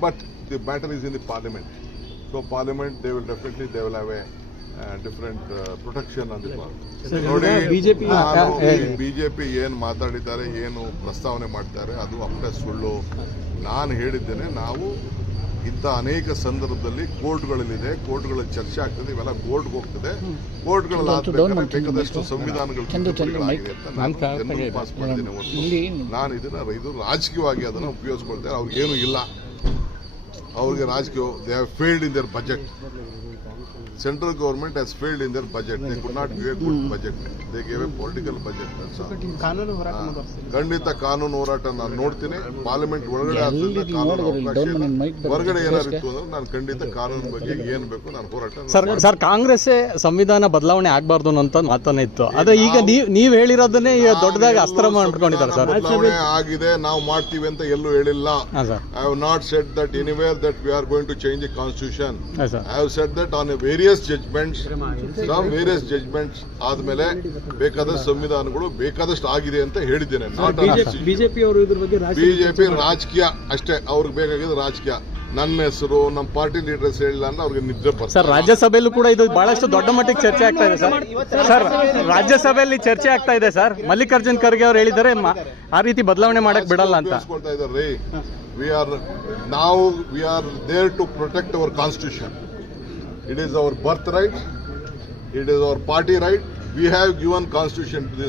but the matter is in the parliament. So parliament, they will definitely, they will have a uh, different uh, protection on the part. ನೋಡಿ BJP ಏನು ಮಾತಾಡಿದ್ದಾರೆ ಏನು ಪ್ರಸ್ತಾವನೆ ಮಾಡ್ತಾರೆ ಅದು ಅಪ್ಪೆ ಸುಳ್ಳು. ನಾನು ಹೇಳಿದ್ದೇನೆ ನಾವು ಇಂಥ ಅನೇಕ ಸಂದರ್ಭದಲ್ಲಿ ಕೋರ್ಟ್ಗಳಲ್ಲಿದೆ ಕೋರ್ಟ್ಗಳಲ್ಲಿ ಚರ್ಚೆ ಆಗ್ತದೆ ಇವೆಲ್ಲ ಕೋರ್ಟ್ಗೆ ಹೋಗ್ತದೆ. ಕೋರ್ಟ್ಗಳಲ್ಲಿ ಬೇಕಾದಷ್ಟು ಸಂವಿಧಾನಗಳು ನಾನು ಇದನ್ನ ಇದು ರಾಜಕೀಯವಾಗಿ ಅದನ್ನು ಉಪಯೋಗಿಸ್ಕೊಳ್ತಾರೆ ಅವ್ರಿಗೇನು ಇಲ್ಲ. ಅವ್ರಿಗೆ ರಾಜಕೀಯ they have failed in their budget central government has failed in their budget they could not give a good budget. They gave a political budget. ಕಾನೂನು ಹೋರಾಟ ಖಂಡಿತ ಕಾನೂನು ಹೋರಾಟ ನಾನು ನೋಡ್ತೀನಿ. ಪಾರ್ಲಿಮೆಂಟ್ ಒಳಗಡೆ ಆದ್ರಿಂದ ಕಾನೂನು ಅವಕಾಶ ಇಲ್ಲ. ಹೊರಗಡೆ ಏನಾದ್ರು ಇತ್ತು ಅಂದ್ರೆ ನಾನು ಖಂಡಿತ ಕಾನೂನು ಬಗ್ಗೆ ಏನ್ ಬೇಕು ನಾನು ಹೋರಾಟ ಸರ್ ಸರ್ ಕಾಂಗ್ರೆಸ್ ಸಂವಿಧಾನ ಬದಲಾವಣೆ ಆಗಬಾರ್ದು ಅಂತ ಮಾತನ್ನ ಇತ್ತು. ಅದೇ ಈಗ ನೀವ್ ನೀವ್ ಹೇಳಿರೋದನ್ನೇ ಈಗ ದೊಡ್ಡದಾಗಿ ಅಸ್ತ್ರ ಮಾಡ್ಕೊಂಡಿದ್ದಾರೆ ಸರ್. ಬದಲಾವಣೆ ಆಗಿದೆ ನಾವು ಮಾಡ್ತೀವಿ ಅಂತ ಎಲ್ಲೂ ಹೇಳಿಲ್ಲ. ಹಾಂ sir. I have not said that anywhere that we are going to change the constitution ಹಾಂ sir. I have said that on various judgments from various judgments ಆದ್ಮೇಲೆ ಬೇಕಾದಷ್ಟು ಸಂವಿಧಾನಗಳು ಬೇಕಾದಷ್ಟು ಆಗಿದೆ ಅಂತ ಹೇಳಿದ್ದೇನೆ. ನಾಟ್ ಬಿಜೆಪಿ ಅವರು ಇದ್ರ ಬಗ್ಗೆ ಬಿಜೆಪಿ ರಾಜಕೀಯ ಅಷ್ಟೇ ಅವ್ರಿಗೆ ಬೇಕಾಗಿದ್ದು ರಾಜಕೀಯ. ನನ್ನ ಹೆಸರು ನಮ್ಮ ಪಾರ್ಟಿ ಲೀಡರ್ಸ್ ಹೇಳಿಲ್ಲ ಅಂದ್ರೆ ಅವ್ರಿಗೆ ನಿದ್ರೆ ಸರ್ ರಾಜ್ಯಸಭೆಯಲ್ಲೂ ಕೂಡ ಇದು ಬಹಳಷ್ಟು ದೊಡ್ಡ ಮಟ್ಟಿಗೆ ಚರ್ಚೆ ಆಗ್ತಾ ಇದೆ ಸರ್ ಸರ್ ರಾಜ್ಯಸಭೆಯಲ್ಲಿ ಚರ್ಚೆ ಆಗ್ತಾ ಇದೆ ಸರ್ ಮಲ್ಲಿಕಾರ್ಜುನ್ ಖರ್ಗೆ ಅವ್ರು ಹೇಳಿದ್ದಾರೆ ಆ ರೀತಿ ಬದಲಾವಣೆ ಮಾಡಕ್ ಬಿಡಲ್ಲ ಅಂತ. ವಿ ಆರ್ ನಾವು we are there to protect our constitution It is our birthright. It is our party right. We have given constitution to this.